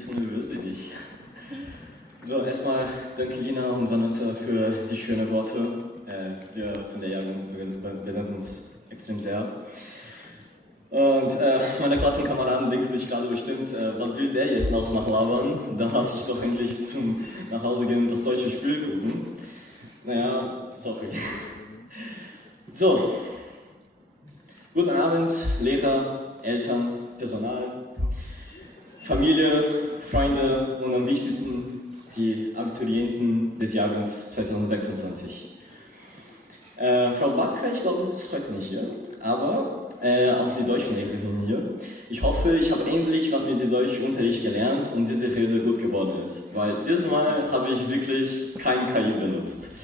bisschen nervös bin ich. So, erstmal danke Lina und Vanessa für die schönen Worte. Wir von der Jahrgang bedanken uns extrem sehr. Und meine Klassenkameraden denken sich gerade bestimmt, was will der jetzt noch nachlabern? Da lasse ich doch endlich zum nach Hause gehen und das deutsche Spiel gucken. Naja, sorry. So, guten Abend, Lehrer, Eltern, Personal, Familie, Freunde und am wichtigsten die Abiturienten des Jahrgangs 2026. Frau Backer, ich glaube, es ist heute nicht hier, aber auch die Deutschlehrerin hier. Ich hoffe, ich habe endlich was mit dem Deutschunterricht gelernt und diese Rede gut geworden ist, weil diesmal habe ich wirklich kein KI benutzt.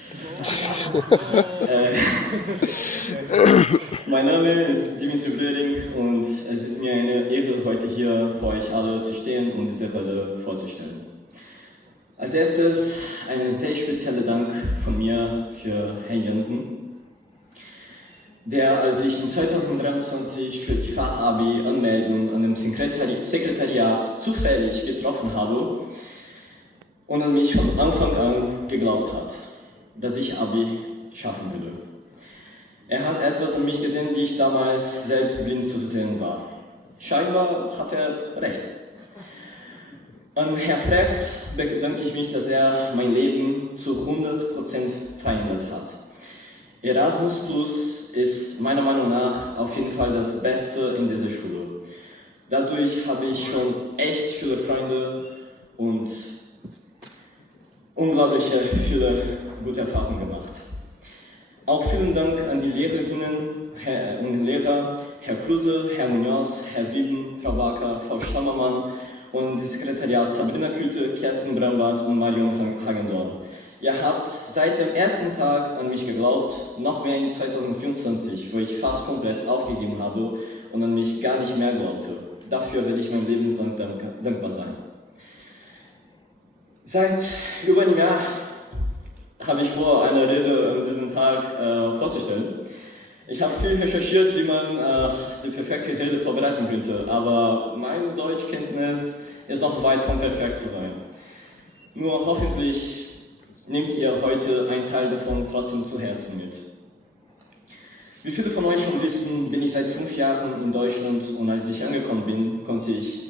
Mein Name ist Dimitri Blöding und es ist mir eine Ehre, heute hier vor euch alle zu stehen und diese Rede vorzustellen. Als erstes einen sehr speziellen Dank von mir für Herrn Jensen, der, als ich in 2023 für die Fachabi-Anmeldung an dem Sekretariat zufällig getroffen habe und an mich von Anfang an geglaubt hat, dass ich Abi schaffen würde. Er hat etwas an mich gesehen, die ich damals selbst blind zu sehen war. Scheinbar hat er recht. An Herrn Frex bedanke ich mich, dass er mein Leben zu 100% verändert hat. Erasmus Plus ist meiner Meinung nach auf jeden Fall das Beste in dieser Schule. Dadurch habe ich schon echt viele Freunde und unglaubliche viele gute Erfahrungen gemacht. Auch vielen Dank an die Lehrerinnen und Lehrer, Herr Kruse, Herr Munoz, Herr Wieben, Frau Backer, Frau Stammermann und das Sekretariat Sabrina Küte, Kerstin Brambart und Marion Hagendorn. Ihr habt seit dem ersten Tag an mich geglaubt, noch mehr in 2024, wo ich fast komplett aufgegeben habe und an mich gar nicht mehr glaubte. Dafür werde ich mein Lebenslang dankbar sein. Seit über einem Jahr habe ich vor, eine Rede an diesem Tag vorzustellen. Ich habe viel recherchiert, wie man die perfekte Rede vorbereiten könnte, aber meine Deutschkenntnis ist noch weit von perfekt zu sein. Nur hoffentlich nehmt ihr heute einen Teil davon trotzdem zu Herzen mit. Wie viele von euch schon wissen, bin ich seit 5 Jahren in Deutschland und als ich angekommen bin, konnte ich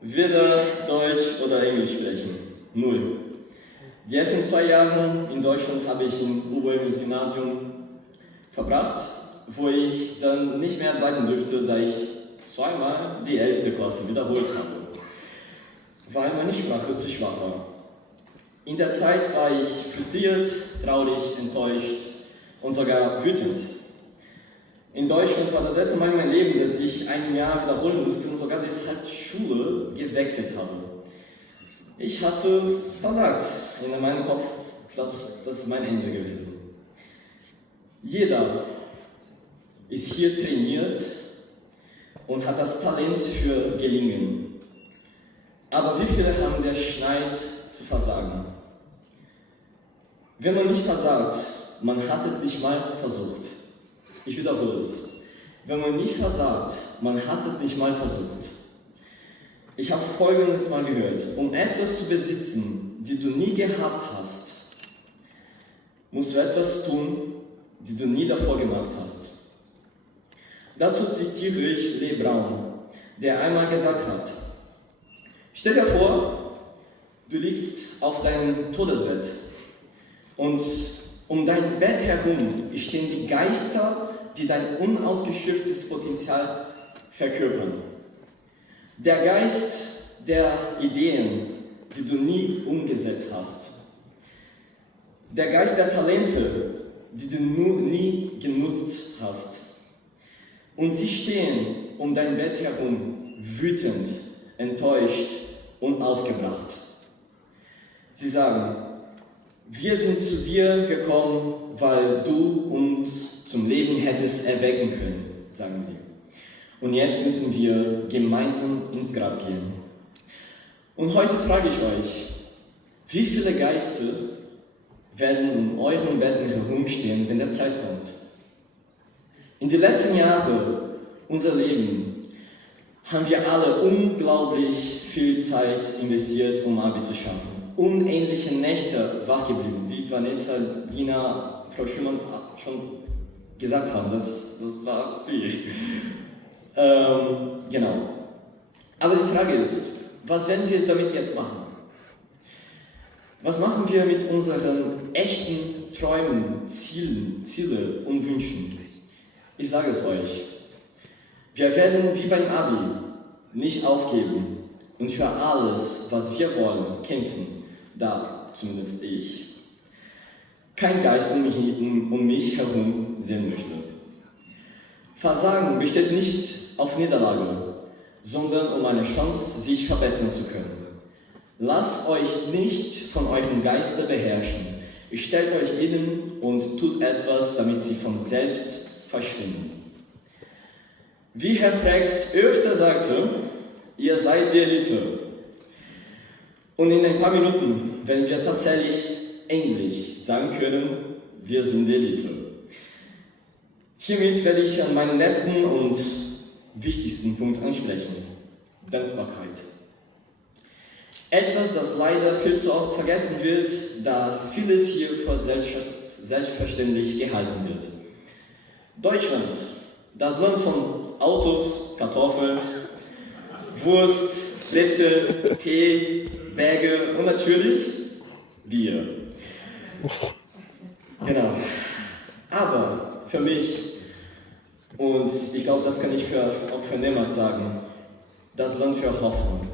weder Deutsch oder Englisch sprechen. 0. Die ersten 2 Jahre in Deutschland habe ich im Oberömisches Gymnasium verbracht, wo ich dann nicht mehr bleiben dürfte, da ich zweimal die 11. Klasse wiederholt habe, weil meine Sprache zu schwach war. In der Zeit war ich frustriert, traurig, enttäuscht und sogar wütend. In Deutschland war das erste Mal in meinem Leben, dass ich ein Jahr wiederholen musste und sogar deshalb Schule gewechselt habe. Ich hatte es versagt. In meinem Kopf, das ist mein Ende gewesen. Jeder ist hier trainiert und hat das Talent für Gelingen. Aber wie viele haben der Schneid zu versagen? Wenn man nicht versagt, man hat es nicht mal versucht. Ich wiederhole es. Wenn man nicht versagt, man hat es nicht mal versucht. Ich habe Folgendes mal gehört: Um etwas zu besitzen, die du nie gehabt hast, musst du etwas tun, die du nie davor gemacht hast. Dazu zitiere ich Lee Brown, der einmal gesagt hat: Stell dir vor, du liegst auf deinem Todesbett und um dein Bett herum stehen die Geister, die dein unausgeschöpftes Potenzial verkörpern. Der Geist der Ideen, die du nie umgesetzt hast. Der Geist der Talente, die du nie genutzt hast. Und sie stehen um dein Bett herum, wütend, enttäuscht und aufgebracht. Sie sagen: Wir sind zu dir gekommen, weil du uns zum Leben hättest erwecken können, sagen sie. Und jetzt müssen wir gemeinsam ins Grab gehen. Und heute frage ich euch, wie viele Geister werden in euren Betten herumstehen, wenn der Zeit kommt? In den letzten Jahren unser Leben haben wir alle unglaublich viel Zeit investiert, um Abi zu schaffen. Unendliche Nächte wach geblieben, wie Vanessa, Dina, Frau Schumann schon gesagt haben. Das war viel. Genau. Aber die Frage ist, was werden wir damit jetzt machen? Was machen wir mit unseren echten Träumen, Ziele und Wünschen? Ich sage es euch. Wir werden wie beim Abi nicht aufgeben und für alles, was wir wollen, kämpfen. Da zumindest ich. Kein Geist um mich herum sehen möchte. Versagen besteht nicht auf Niederlage, sondern um eine Chance, sich verbessern zu können. Lasst euch nicht von eurem Geiste beherrschen. Stellt euch ihnen und tut etwas, damit sie von selbst verschwinden. Wie Herr Frex öfter sagte, ihr seid die Elite. Und in ein paar Minuten werden wir tatsächlich endlich sagen können, wir sind die Elite. Hiermit werde ich an meinen letzten und wichtigsten Punkt ansprechen: Dankbarkeit. Etwas, das leider viel zu oft vergessen wird, da vieles hier für selbstverständlich gehalten wird. Deutschland, das Land von Autos, Kartoffeln, Wurst, Plätze, Tee, Berge und natürlich Bier. Genau. Aber für mich, und ich glaube, das kann ich auch für niemand sagen, das Land für Hoffnung.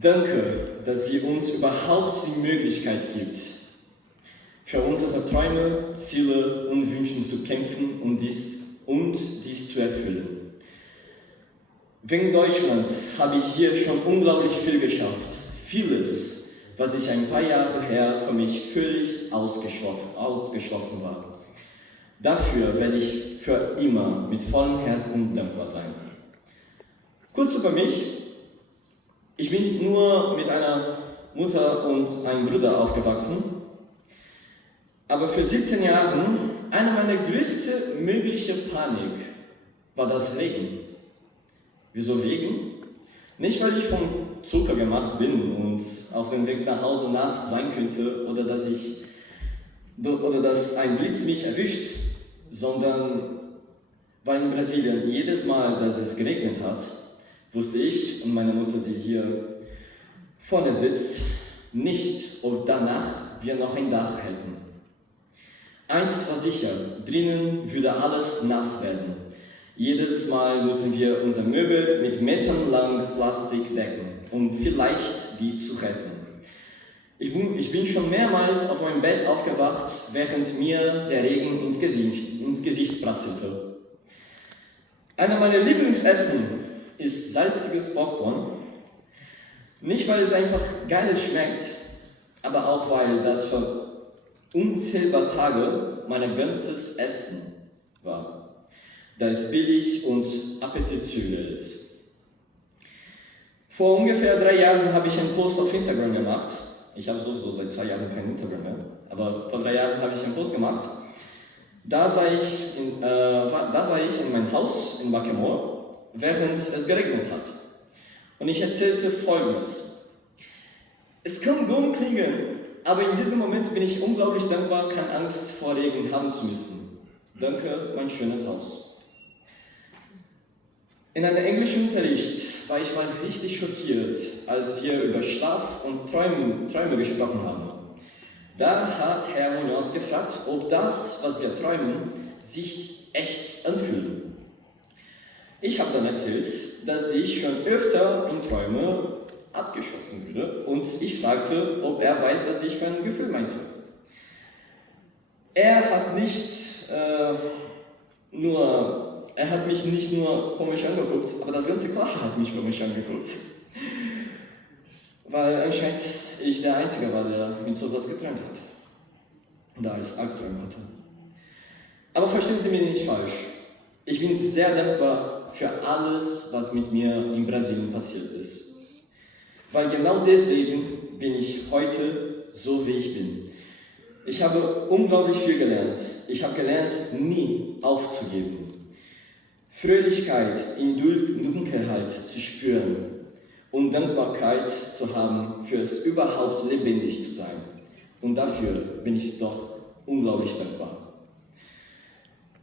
Danke, dass sie uns überhaupt die Möglichkeit gibt, für unsere Träume, Ziele und Wünsche zu kämpfen und dies zu erfüllen. Wegen Deutschland habe ich hier schon unglaublich viel geschafft. Vieles, was ich ein paar Jahre her für mich völlig ausgeschlossen war. Dafür werde ich für immer mit vollem Herzen dankbar sein. Kurz über mich. Ich bin nur mit einer Mutter und einem Bruder aufgewachsen, aber für 17 Jahre eine meiner größten mögliche Panik war das Regen. Wieso Regen? Nicht, weil ich vom Zucker gemacht bin und auf dem Weg nach Hause nass sein könnte oder dass ein Blitz mich erwischt, sondern weil in Brasilien jedes Mal, dass es geregnet hat, wusste ich und meine Mutter, die hier vorne sitzt, nicht, ob danach wir noch ein Dach hätten. Eins war sicher, drinnen würde alles nass werden. Jedes Mal mussten wir unser Möbel mit meterlang Plastik decken, um vielleicht die zu retten. Ich bin schon mehrmals auf meinem Bett aufgewacht, während mir der Regen ins Gesicht prasselte. Einer meiner Lieblingsessen ist salziges Popcorn. Nicht, weil es einfach geil schmeckt, aber auch, weil das für unzählbare Tage mein ganzes Essen war, da es billig und appetitvoll ist. Vor ungefähr 3 Jahren habe ich einen Post auf Instagram gemacht. Ich habe sowieso seit 2 Jahren kein Instagram mehr, aber vor 3 Jahren habe ich einen Post gemacht. Da war ich in meinem Haus in Backemoor, während es geregnet hat. Und ich erzählte Folgendes. Es kann dumm klingen, aber in diesem Moment bin ich unglaublich dankbar, keine Angst vor Regen haben zu müssen. Danke, mein schönes Haus. In einem englischen Unterricht war ich mal richtig schockiert, als wir über Schlaf und Träume gesprochen haben. Da hat Herr Munoz gefragt, ob das, was wir träumen, sich echt anfühlt. Ich habe dann erzählt, dass ich schon öfter in Träume abgeschossen wurde und ich fragte, ob er weiß, was ich für ein Gefühl meinte. Er hat mich nicht nur komisch angeguckt, aber das ganze Klasse hat mich komisch angeguckt. Weil anscheinend ich der Einzige war, der mit sowas geträumt hat. Oder als Albtraum hatte. Aber verstehen Sie mich nicht falsch. Ich bin sehr dankbar für alles, was mit mir in Brasilien passiert ist. Weil genau deswegen bin ich heute so, wie ich bin. Ich habe unglaublich viel gelernt. Ich habe gelernt, nie aufzugeben. Fröhlichkeit in Dunkelheit zu spüren und Dankbarkeit zu haben, für es überhaupt lebendig zu sein. Und dafür bin ich doch unglaublich dankbar.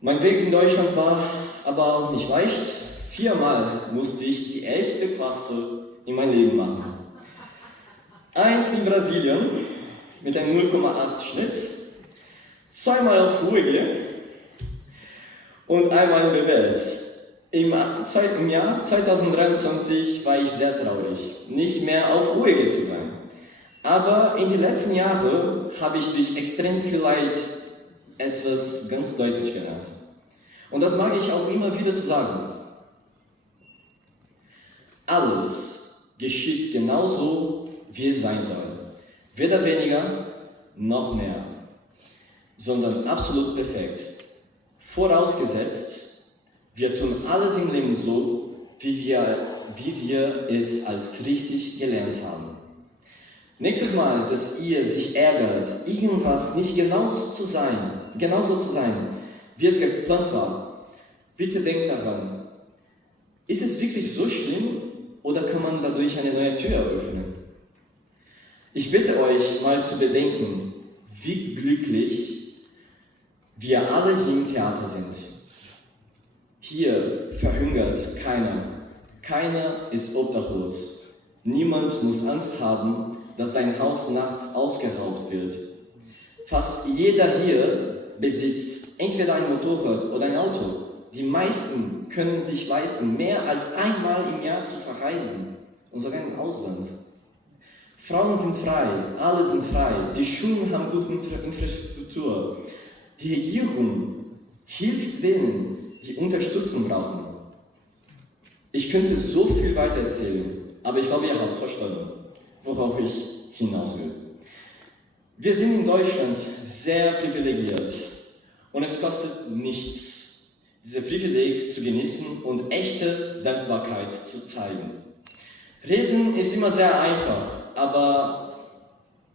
Mein Weg in Deutschland war aber auch nicht leicht. 4-mal musste ich die 11. Klasse in mein Leben machen. 1 in Brasilien mit einem 0,8 Schnitt, 2-mal auf UEG und einmal in BWS. Im Jahr 2023 war ich sehr traurig, nicht mehr auf UEG zu sein. Aber in den letzten Jahren habe ich durch extrem viel Leid etwas ganz deutlich gelernt. Und das mag ich auch immer wieder zu sagen. Alles geschieht genauso, wie es sein soll. Weder weniger noch mehr, sondern absolut perfekt. Vorausgesetzt, wir tun alles im Leben so, wie wir es als richtig gelernt haben. Nächstes Mal, dass ihr sich ärgert, irgendwas nicht genauso zu sein, wie es geplant war, bitte denkt daran, ist es wirklich so schlimm oder kann man dadurch eine neue Tür eröffnen? Ich bitte euch mal zu bedenken, wie glücklich wir alle hier im Theater sind. Hier verhungert keiner. Keiner ist obdachlos. Niemand muss Angst haben, dass sein Haus nachts ausgeraubt wird. Fast jeder hier besitzt entweder ein Motorrad oder ein Auto. Die meisten können sich leisten, mehr als einmal im Jahr zu verreisen und sogar im Ausland. Frauen sind frei, alle sind frei, die Schulen haben gute Infrastruktur. Die Regierung hilft denen, die Unterstützung brauchen. Ich könnte so viel weiter erzählen, aber ich glaube, ihr habt verstanden, worauf ich hinaus will. Wir sind in Deutschland sehr privilegiert und es kostet nichts, dieses Privileg zu genießen und echte Dankbarkeit zu zeigen. Reden ist immer sehr einfach, aber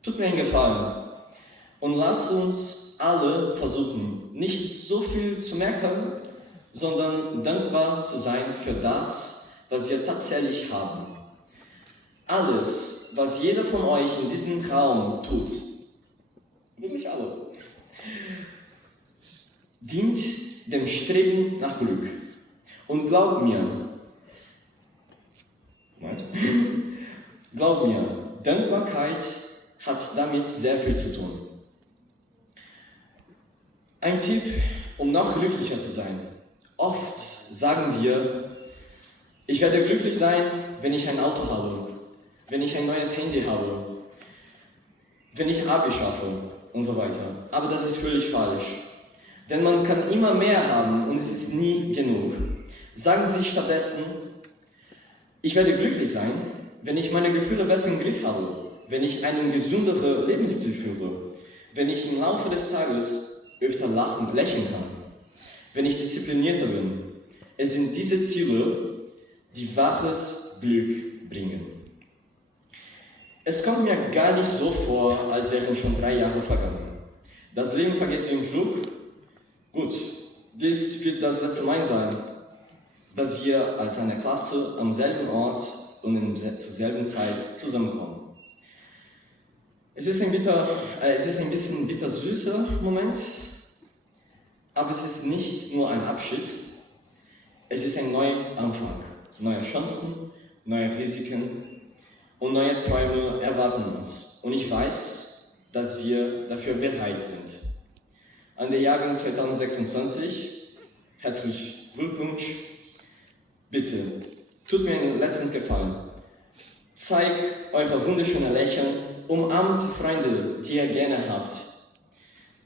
tut mir einen Gefallen und lasst uns alle versuchen, nicht so viel zu meckern, sondern dankbar zu sein für das, was wir tatsächlich haben. Alles, was jeder von euch in diesem Raum tut, wirklich alle, dient dem Streben nach Glück. Und glaub mir, Dankbarkeit hat damit sehr viel zu tun. Ein Tipp, um noch glücklicher zu sein. Oft sagen wir, ich werde glücklich sein, wenn ich ein Auto habe, wenn ich ein neues Handy habe, wenn ich Abi schaffe und so weiter. Aber das ist völlig falsch. Denn man kann immer mehr haben und es ist nie genug. Sagen Sie stattdessen, ich werde glücklich sein, wenn ich meine Gefühle besser im Griff habe, wenn ich einen gesünderen Lebensstil führe, wenn ich im Laufe des Tages öfter lachen und lächeln kann, wenn ich disziplinierter bin. Es sind diese Ziele, die wahres Glück bringen. Es kommt mir gar nicht so vor, als wären schon 3 Jahre vergangen. Das Leben vergeht wie im Flug. Gut, dies wird das letzte Mal sein, dass wir als eine Klasse am selben Ort und zur selben Zeit zusammenkommen. Es ist ein bisschen bittersüßer Moment, aber es ist nicht nur ein Abschied, es ist ein neuer Anfang. Neue Chancen, neue Risiken und neue Träume erwarten uns. Und ich weiß, dass wir dafür bereit sind. An den Jahrgang 2026, herzlichen Glückwunsch. Bitte, tut mir einen letzten Gefallen. Zeigt eure wunderschöne Lächeln, umarmt Freunde, die ihr gerne habt.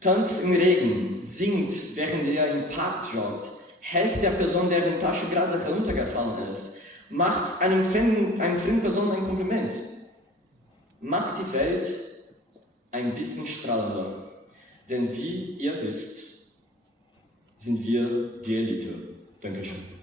Tanzt im Regen, singt, während ihr im Park joggt, helft der Person, deren Tasche gerade heruntergefallen ist, macht einer fremden Person ein Kompliment. Macht die Welt ein bisschen strahlender, denn wie ihr wisst, sind wir die Elite. Dankeschön.